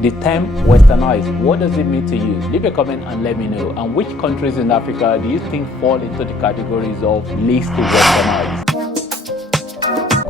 The term Westernized, what does it mean to you? Leave a comment and let me know. And which countries in Africa do you think fall into the categories of least Westernized?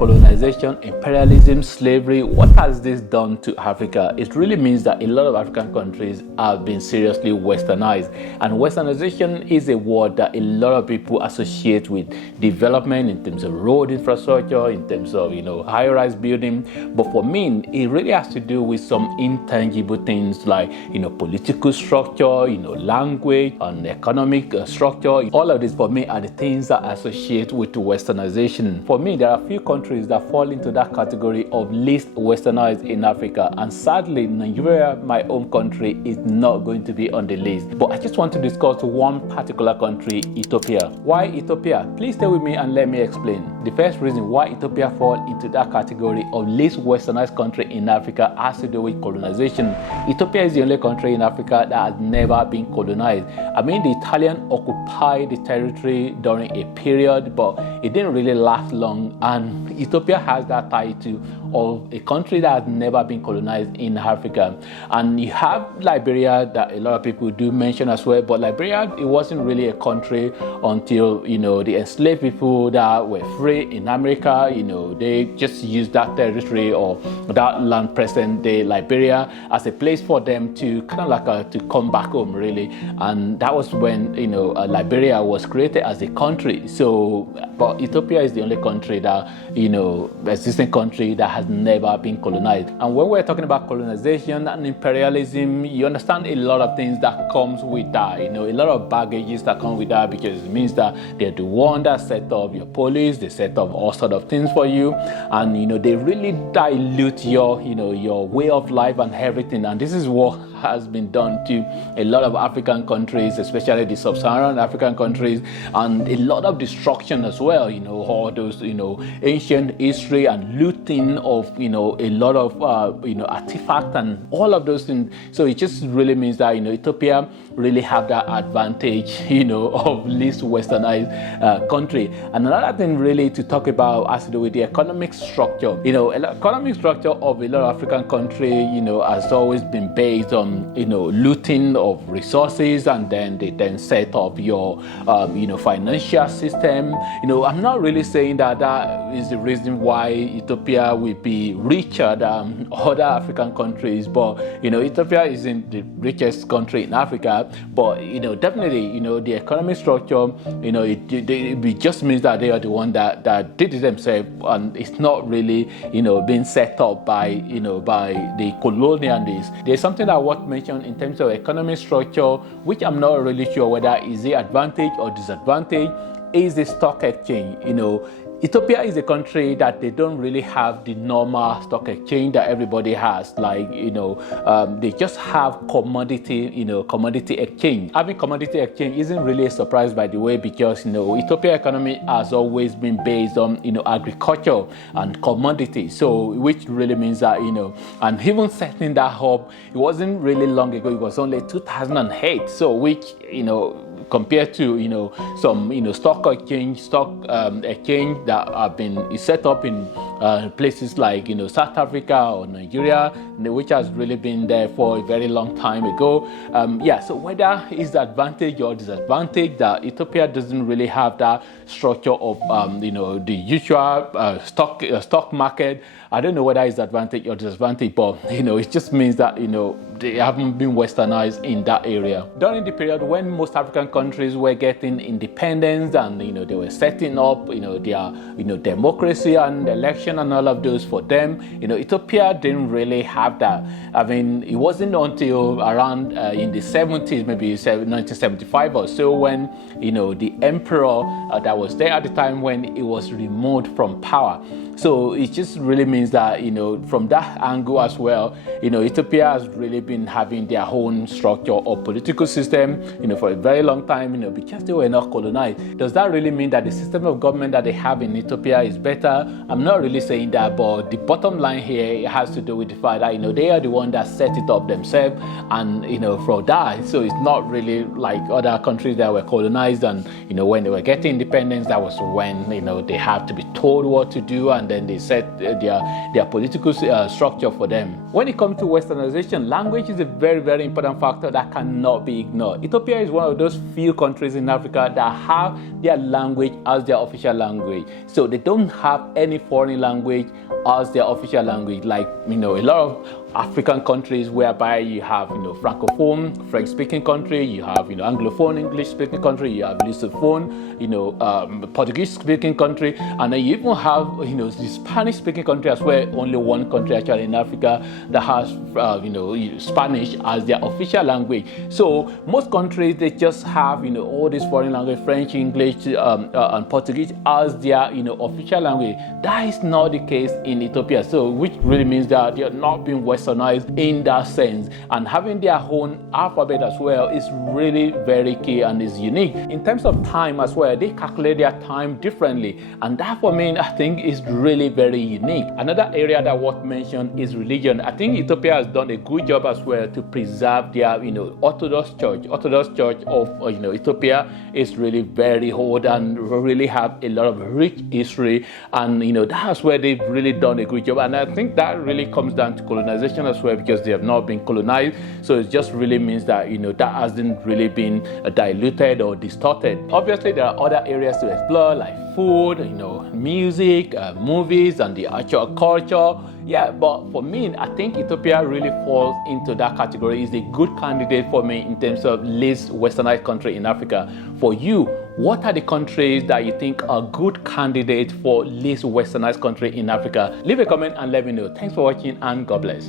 Colonization, imperialism, slavery, what has this done to Africa? It really means that a lot of African countries have been seriously westernized. And westernization is a word that a lot of people associate with development in terms of road infrastructure, in terms of, high-rise building. But for me, it really has to do with some intangible things like, political structure, language and economic structure. All of this for me are the things that I associate with westernization. For me, there are a few countries that fall into that category of least westernized in Africa, and sadly Nigeria, my home country, is not going to be on the list. But I just want to discuss one particular country, Ethiopia. Why Ethiopia? Please stay with me and let me explain. The first reason why Ethiopia falls into that category of least westernized country in Africa has to do with colonization. Ethiopia is the only country in Africa that has never been colonized. I mean, the Italians occupied the territory during a period, but it didn't really last long, and Ethiopia has that title of a country that has never been colonized in Africa. And you have Liberia that a lot of people do mention as well, but Liberia, it wasn't really a country until, the enslaved people that were free in America, they just used that territory or that land, present day Liberia, as a place for them to kind of like to come back home, really. And that was when, Liberia was created as a country. So, but Ethiopia is the only country that, existing country that has never been colonized. And when we're talking about colonization and imperialism, you understand a lot of things that comes with that, a lot of baggages that come with that, because it means that they're the one that set up your police, they set up all sort of things for you, and they really dilute your your way of life and everything. And this is what has been done to a lot of African countries, especially the sub-Saharan African countries, and a lot of destruction as well, all those ancient history and looting of a lot of artifacts and all of those things. So it just really means that Ethiopia really have that advantage of least westernized country. And another thing really to talk about has to do with the economic structure. Economic structure of a lot of African country has always been based on looting of resources, and then they then set up your financial system. I'm not really saying that is the reason why Ethiopia will be richer than other African countries, but Ethiopia isn't the richest country in Africa, but definitely the economic structure it just means that they are the one that did it themselves, and it's not really being set up by by the colonialists. There's something that was mentioned in terms of economic structure, which I'm not really sure whether is the advantage or disadvantage, is the stock exchange. Ethiopia is a country that they don't really have the normal stock exchange that everybody has. Like, they just have commodity exchange. Having commodity exchange isn't really a surprise, by the way, because, Ethiopia economy has always been based on, agriculture and commodity. So, which really means that, and even setting that up, it wasn't really long ago. It was only 2008. So, which, compared to some stock exchange that have been set up in places like South Africa or Nigeria, which has really been there for a very long time ago. So whether it's the advantage or disadvantage that Ethiopia doesn't really have that structure of the usual stock market, I don't know whether it's advantage or disadvantage, but it just means that they haven't been westernized in that area. During the period when most African countries were getting independence, and they were setting up their democracy and election and all of those for them, Ethiopia didn't really have that. I mean, it wasn't until around in the 70s, maybe 1975 or so, when the emperor that was there at the time, when it was removed from power. So it just really means that, from that angle as well, Ethiopia has really been having their own structure or political system, for a very long time, because they were not colonized. Does that really mean that the system of government that they have in Ethiopia is better? I'm not really saying that, but the bottom line here has to do with the fact that, they are the one that set it up themselves, and, from that, so it's not really like other countries that were colonized, and, when they were getting independence, that was when, they have to be told what to do, and then they set their political structure for them. When it comes to Westernization, language is a very, very important factor that cannot be ignored. Ethiopia is one of those few countries in Africa that have their language as their official language. So they don't have any foreign language as their official language, like a lot of African countries whereby you have francophone French-speaking country, you have anglophone English-speaking country, you have lusophone Portuguese-speaking country, and then you even have the Spanish-speaking country as well. Only one country actually in Africa that has Spanish as their official language. So most countries, they just have all these foreign language, French, English, and Portuguese as their official language. That is not the case in Ethiopia. So which really means that they are not being Westernized in that sense, and having their own alphabet as well is really very key and is unique. In terms of time as well, they calculate their time differently, and that for me I think is really very unique. Another area that worth mention is religion. I think Ethiopia has done a good job as well to preserve their Orthodox Church. Orthodox Church of Ethiopia is really very old and really have a lot of rich history, and that's where they've really done a good job. And I think that really comes down to colonization as well, because they have not been colonized. So it just really means that that hasn't really been diluted or distorted. Obviously there are other areas to explore, like food, music, movies, and the actual culture. Yeah, but for me, I think Ethiopia really falls into that category. Is a good candidate for me in terms of least westernized country in Africa. For you, what are the countries that you think are good candidates for least westernized country in Africa? Leave a comment and let me know. Thanks for watching, and God bless.